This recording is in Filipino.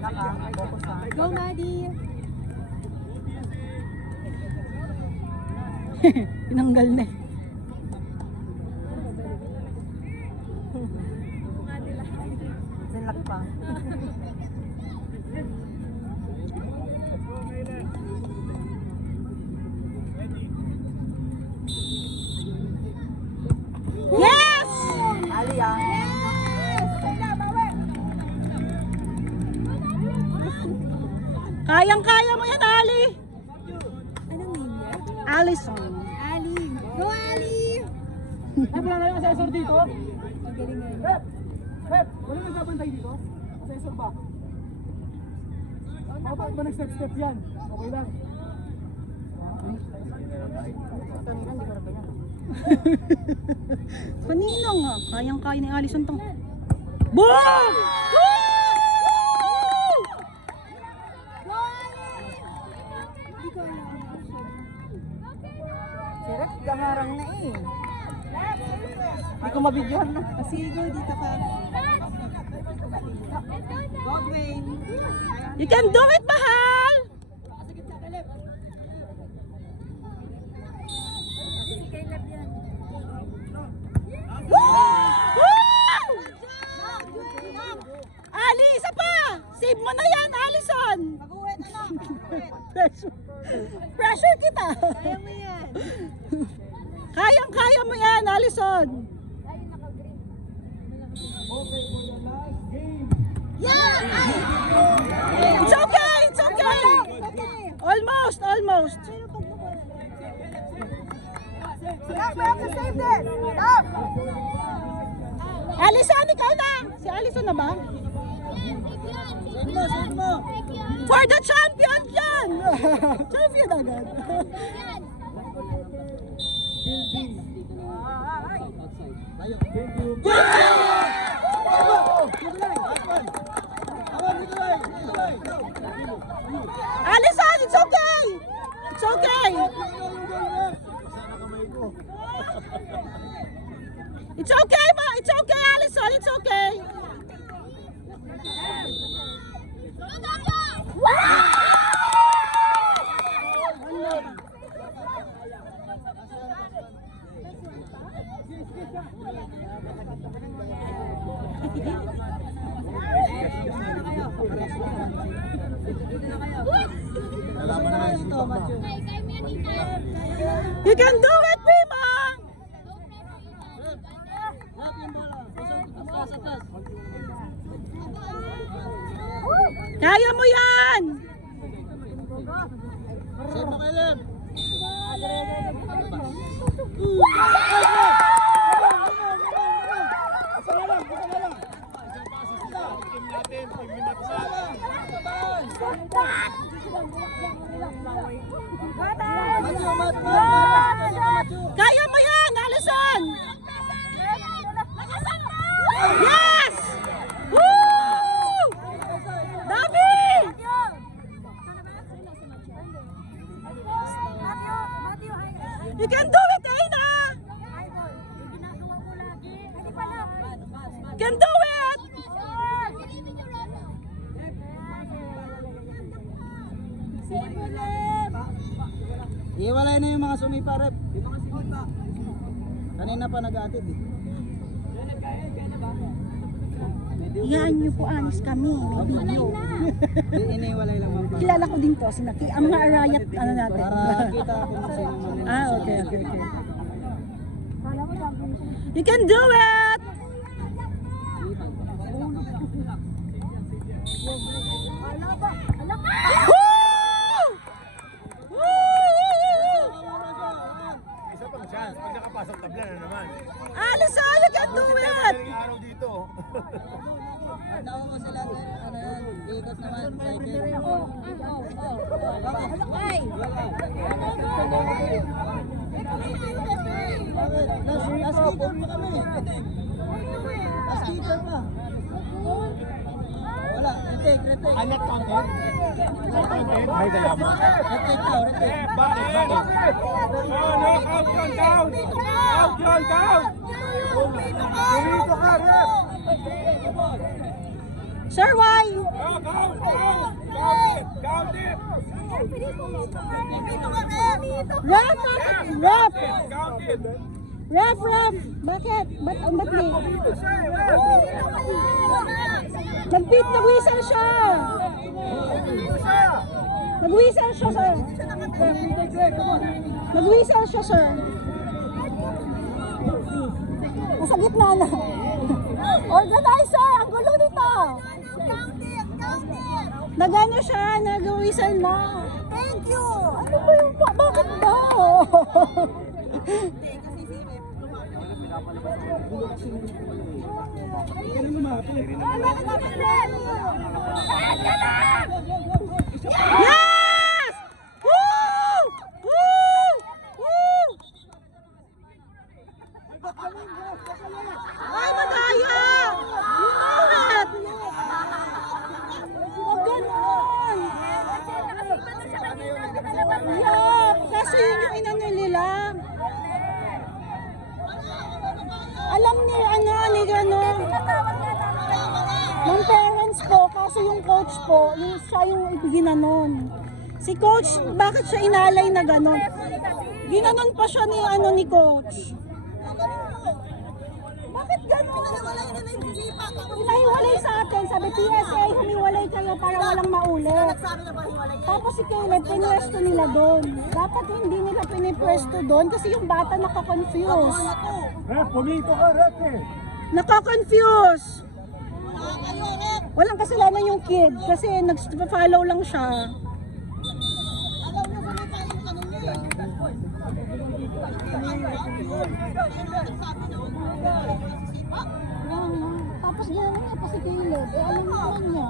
Go, Maddie! Tinanggal na eh. Silak pa. Yes! Ali ah. Kayang-kaya mo yan, Ali. Anong name niya? Allison. Ali. Go, Ali! Ay, wala na yung assessor dito? Magaling nga yun. Pep, wala nagbabantay dito? Assessor ba? Bakit ba nag-step-step yan? Okay lang. Kanina nga. Kayang-kaya ni Allison tong. Boom! Woo! Si Rex, gaharang na eh. Hindi ko mabidyohan na. Sige, go dito ka. Godwin. You can do it, mahal! Woo! Ali, isa pa! Save mo na yan, Allison! Mag-uwi na lang. Pressure kita! Kaya mo yan. Kayang-kaya mo yan, Allison! Okay, for the last game. It's okay! It's okay! Almost! Almost! Stop, we have to save this. Stop. Allison, ikaw na! Si Allison na ba? Save mo. For the champion yan! Champion agad! Allison, it's okay! It's okay! It's okay, ma! It's okay, Allison! It's okay! You can do it, Prima! Kaya mo yan! Kaya mo yan, Allison! Yes! Woo! Dami! You can do it, Aina! You can do it! Iwalay na yung mga sumiparep. Kanina pa nag-aatid eh. Yan niyo po, anis kami. May video. Iniwalay lang ma'am. Kilala ko din to, ang mga Arayat, ano natin. Para kita kung sino man. Okay. You can do it! Isa pang chance, pag nakapasok tabla na naman. Allison, you can do it! Galing araw dito. Tawag mo sila, ano yan, ikot naman, cycle. Last keeper pa kami. Last keeper pa. Wala, retake. Anak content? May dala mo. Retake daw, retake. Bakit? No, out yun, count! Dito ka, ref! Sir, why? Count! Ref! Ref! Ref! Ref! Bakit? Ba't di? Nag-whistle siya! Nag-whistle siya, sir. Nag-whistle siya, sir. Nasa gitna na. Organizer! Ang gulo nito! Nagano siya, nag-whistle na. Thank you! Ano ba yung bakit daw? Yes! Woo! Woo! Woo! Ay, madaya! You know it! Huwag ganon! Yeah, kasi yun yung inano nila. Alam ni ng parents ko, kasi yung coach po, siya yung ginanon. Si coach, bakit siya inalay na ganon? Ginanon pa siya ni coach. Bakit ganon? Pinahiwalay sa atin, sabi PSA, humiwalay kayo para walang maulit. Tapos si Caleb, pinwesto nila doon. Dapat hindi nila pinipwesto doon kasi yung bata nakakonfuse. Pumito ka, ref eh. Nakakonfuse. Walang kasalanan yung kid kasi nag-follow lang siya. Tapos gano'n nga pa si Caleb. Alam naman niya.